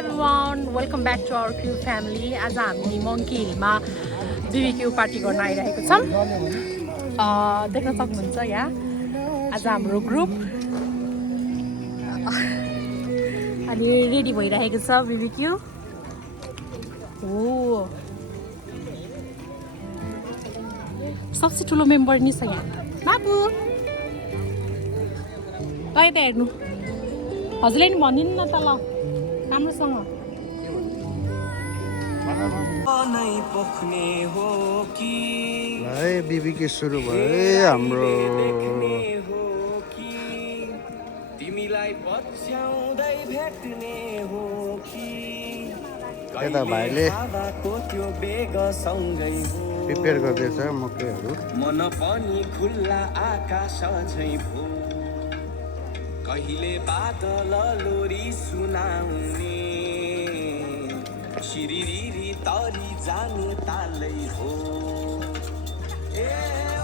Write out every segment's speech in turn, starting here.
everyone, welcome back to our Q family. आज हामी monkey हिलमा BBQ पार्टी गर्न आइरहेको छौँ। देख्न सक्नुहुन्छ यहाँ आज हाम्रो ग्रुप अनि रेडी भइरहेको छ BBQ। हो सबसे ठुलो मेम्बर नि छ यहाँ बाबु। कहिले त हेर्नु हजुरले नि भनिदिनु न त ल राम्रोसँग। है BBQ सुरु भयो हाम्रो। यता भाइले प्रिपेयर गर्दैछ मकैहरू। मन पनि खुल्ला आकाश झैं भो कहिले बादल लोरी सुनाउने शिरिरी तरी जानु तालै हो। ए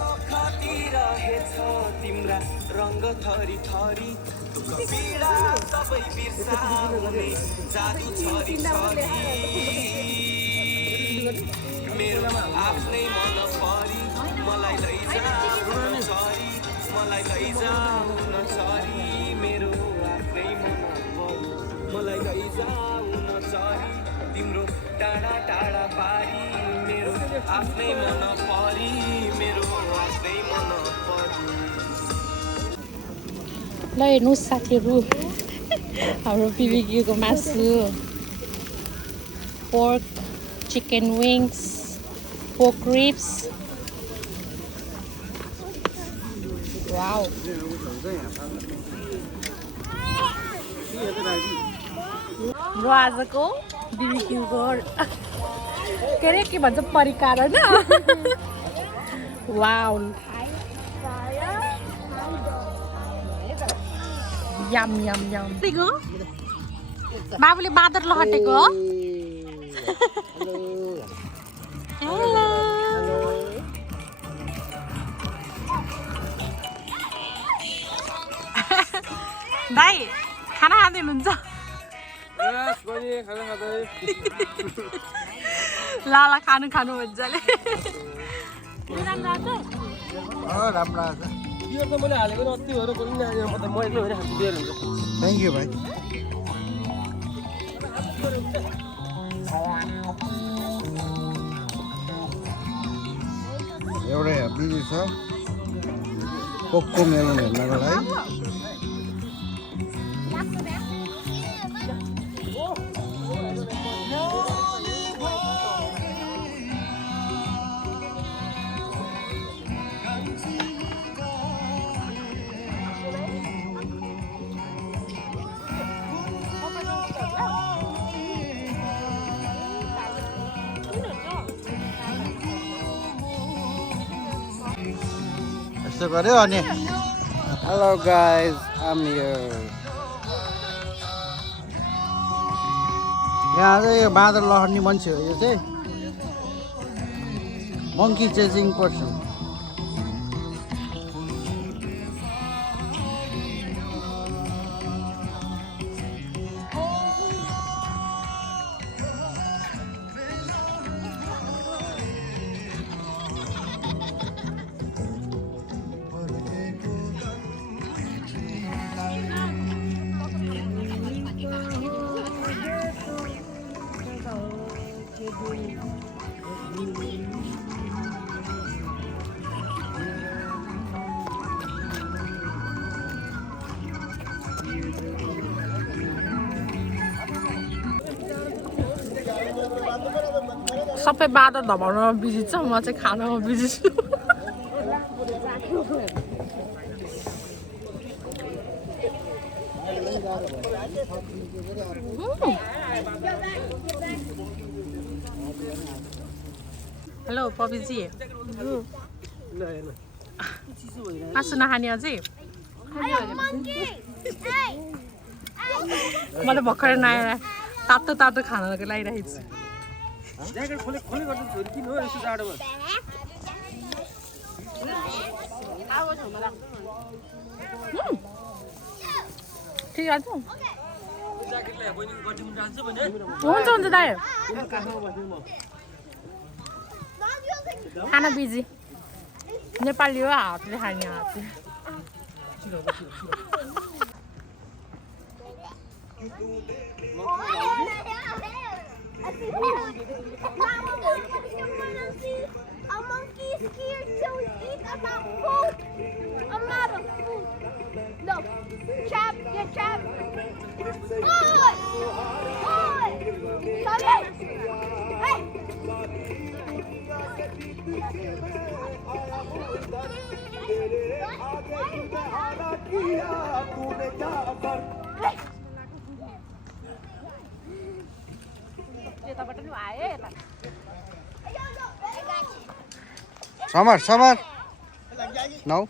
ओखती रहेछ तिम्रा रङ्ग थरी थरी दुःख पीडा सबै बिर्साउने जादु छरी छरी मेरो आफ्नै मन परी मलाई लैजाउन छरी मलाई लैजाउन छरी मेरो आफ्नै मन परी मलाई लैजाउन छरी तिम्रो टाढा टाढा पारी मेरो आफ्नै मन परी मेरो आफ्नै मन परी। ल हेर्नुहोस् साथीहरू हाम्रो BBQ को मासु, pork, chicken wings, pork ribs. Wow र आजको BBQ को के अरे के भन्छ परिकार होइन। वाउ यम यम यम। बाबुले बाँदर लहटेको हेलो दाइ खाना खाँदै हुनुहुन्छ? ल ल खानु खानु मजाले। थ्याङ्क यू भाइ। एउटा बिजी छ कोको मेलन हेर्नको लागि। यस्तो गर्यो अनि हेलो गाइज आम हियर। यहाँ चाहिँ यो बाँदर लहर्ने मान्छे हो। यो चाहिँ मङ्की चेजिङ पर्सन। सबै बाँदर धमाउनमा बिजी छ, म चाहिँ खानामा बिजी छु। हेलो पपिजी मासु नखाने अझै? मलाई भर्खर नआएर तातो तातो खानाको लागिरहेको छु। ज्याकेट खोले खोले गर्छ छोरी किन हो यस्तो जाडोमा? ठीक छ हुन्छ हुन्छ दाइ खाना बिजी नेपाली हो हातले खाने हातले A monkey is scared, so he eats about food. A lot of food. Look, trap, get trapped. Oi! Oi! Come here! Hey! Summer. No.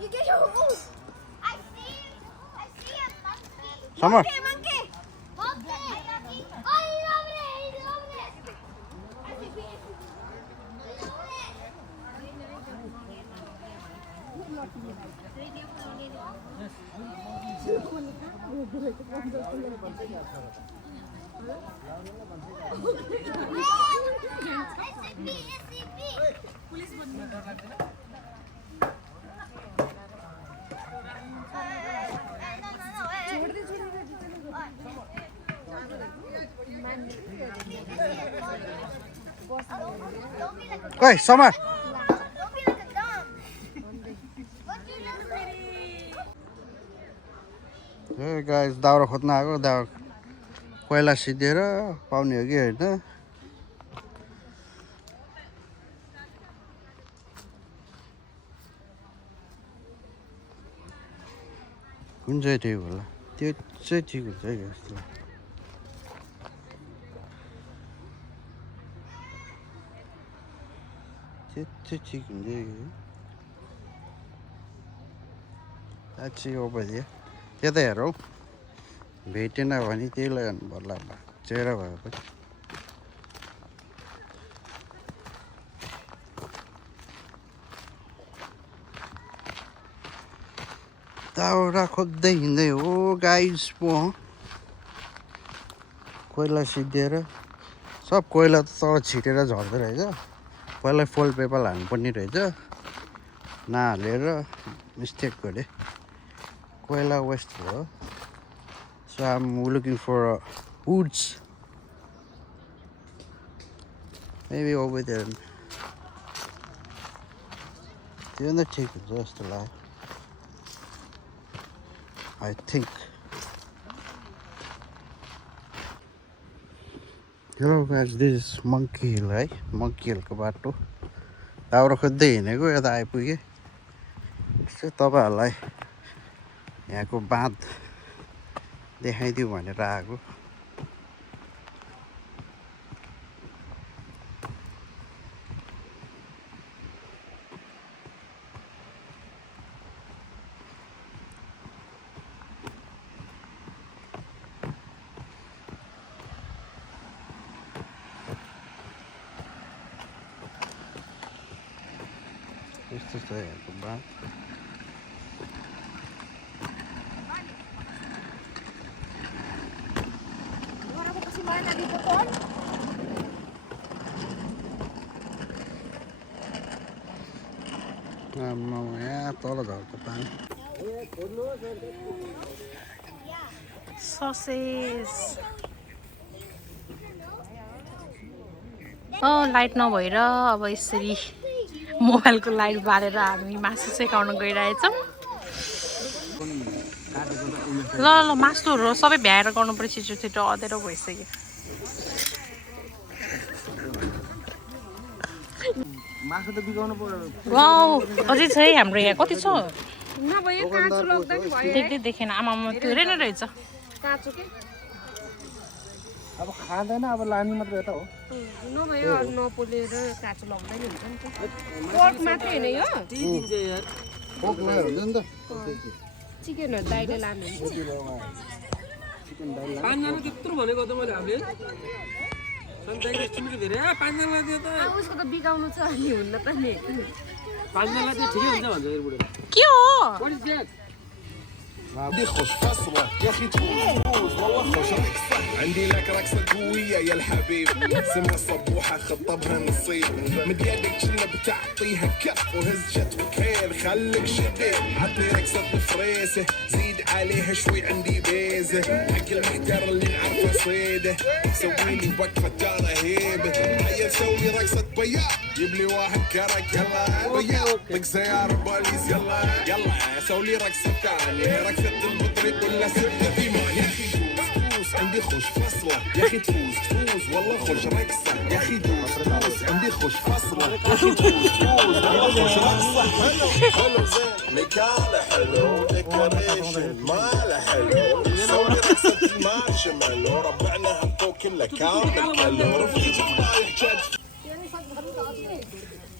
You get your food. I see a monkey. Summer. Monkey. Oh, he's over there. He's over there. I see fish. He's over there. Hey, Summer. Don't be like a dog. What do you know? Hey guys, दाउरा खोज्न आएको दाउरा कोइला सिद्धेर पाउने हो कि होइन कुन चाहिँ ठिक होला त्यो चाहिँ ठिक हुन्छ है जस्तो त्यो चाहिँ ठिक हुन्छ कि over there त्यता हेरौँ भेटेन भने त्यही लगाउनु पर्ला चेहरा भयो पनि दाउरा खोज्दै हिँड्दै हो गाइस म कोइला सिद्धेर सब कोइला त तल छिटेर झर्दो रहेछ पहिला फोल्ड पेपर हाल्नुपर्ने रहेछ नहालेर मिस्टेक गरेँ कोइला वेस्ट भयो so I'm looking for woods maybe over there त्यो नै ठिक हुन्छ जस्तो लाग्यो I think hello guys this is Monkey Hill है Monkey Hill को बाटो दाउरा खोज्दै हिँडेको यता आइपुगेँ यसो तपाईँहरूलाई यहाँको बाँध देखाइदिउँ भनेर आएको यस्तो छ यहाँको बाँध यहाँ तल झर्को पानी ससेज लाइट नभएर अब यसरी मोबाइलको लाइट बालेर हामी मासु सेकाउन गइरहेछौँ ल ल मासुहरू सबै भ्याएर गर्नुपर्छ छिटो छिटो अँधेरो भइसक्यो मासु त बिगाउनु पर्यो वाउ अझै छ है हाम्रो यहाँ कति छ देख्दै देखेन आमामा त्यो नै रहेछ अब खाँदैन अब लानी मात्र यता हो नभयो नपोलेर काँचो लगाउँदैन हुन्छ नि त पोर्क मात्रै होइन यो पोक लगायो हुन्छ नि त चिकनहरू दाइले लानुहुन्छ खाना त्यत्रो भनेको त मैले हामीले सन्ताइको तिमीले धेरै पाँचजना दियो त उसको त बिगाउनु छ अनि हुन्न त नि पाँचजना चाहिँ ठिकै हुन्छ भन्छ मेरो बुढो के हो What is that? عندي خوش فصلة يا اخي تفوز والله خوش رقصة عندي لك رقصة قوية يا الحبيب سمها صبوحة خطبها نصيب مد يدك كنا بتعطيها كف وهز شتفك هيل خليك شبيب عطني رقصة فريسة زيد عليها شوي عندي بيزة حق المحتار اللي نعرفه صيده سويلي وقفة ترى هيبة هيا نسوي رقصة بياض جيب لي واحد كرك يلا بياض طق سيارة بوليس يلا يلا سوي رقصة ثانية رقصة المطرب ولا سبة ثيمان يا اخي دوس عندي خوش فصلة يا اخي تفوز والله خوش رقصة يا اخي دوس عندي خوش فصلة يا اخي تفوز والله خوش رقصة حلو زين مكانه حلو ديكوريشن ماله حلو سوي رقصة المارشميلو وربعنا هالطو كله كامل كله رفيجك رايح جد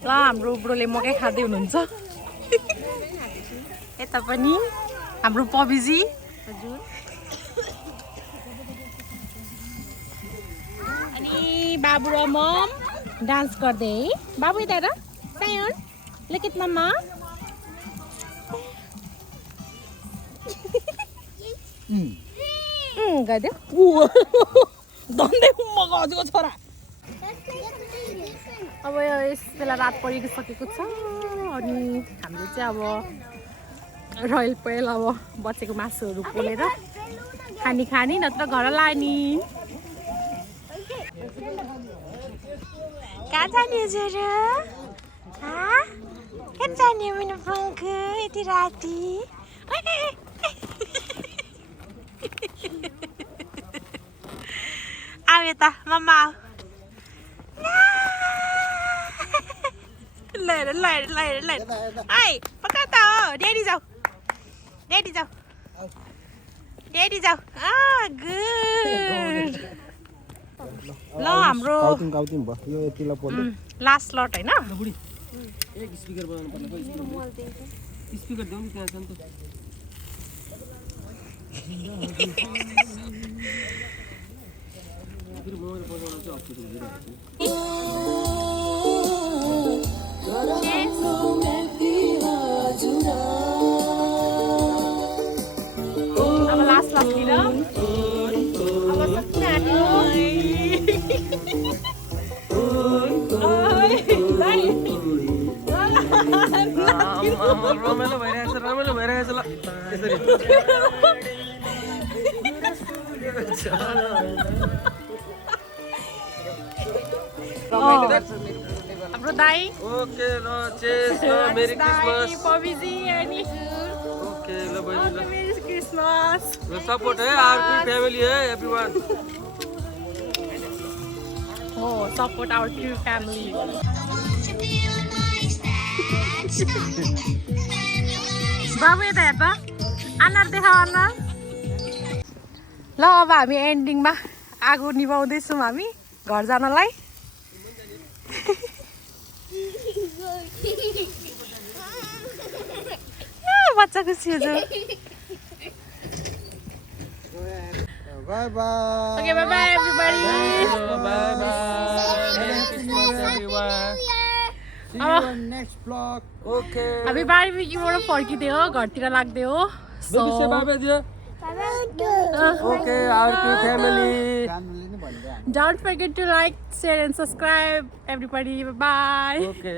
ल हाम्रो बुढोले मकै खाँदै हुनुहुन्छ यता पनि हाम्रो पबिजी अनि बाबु र मम डान्स गर्दै है बाबु यता हेर सायन look at mama गरिदियो धन्दै मगाउजको छोरा अब यस बेला रात परिसकेको छ अनि हामीले चाहिँ अब रोयल पोइल अब बचेको मासुहरू पोलेर खानी नत्र घर लाने कहाँ जाने हजुर कहाँ जाने मेरो पङ्क यति राति आऊ यता मम्मा ल आई पक्का त हो डेडी जाऊ गुड ल हाम्रो लास्ट लट होइन एक स्पिकर बजाउनु पर्ने स्पिकर देऊ नि त्यहाँ छ नि त फेरि मोबाइल बजाउनु चाहिँ अप्ठ्यारो अब लास्ट लिएर अब सक्ने रमाइलो भइरहेछ ल यसरी हाम्रो दाई ओके ल चेस ल मेरी क्रिसमस पबिजी अनि ओके ल बहिनी ल मेरी क्रिसमस ल सपोर्ट है आवर फ्यामिली है एभ्रीवन हो सपोर्ट आवर क्यू फ्यामिली बाबु यता हेर त अनुहार देखाऊ अनुहार ल अब हामी एन्डिङमा आगो निभाउँदैछौँ हामी घर जानलाई बच्चा खुसी हुन्छ by by Okay, bye-bye everybody. See you on next vlog. Okay हामी बारबिक्यूबाट फर्किँदै हो घरतिर लाग्दै हो बेबी से बाबा दियो okay our family Don't forget to like, share and subscribe everybody. Bye bye. Okay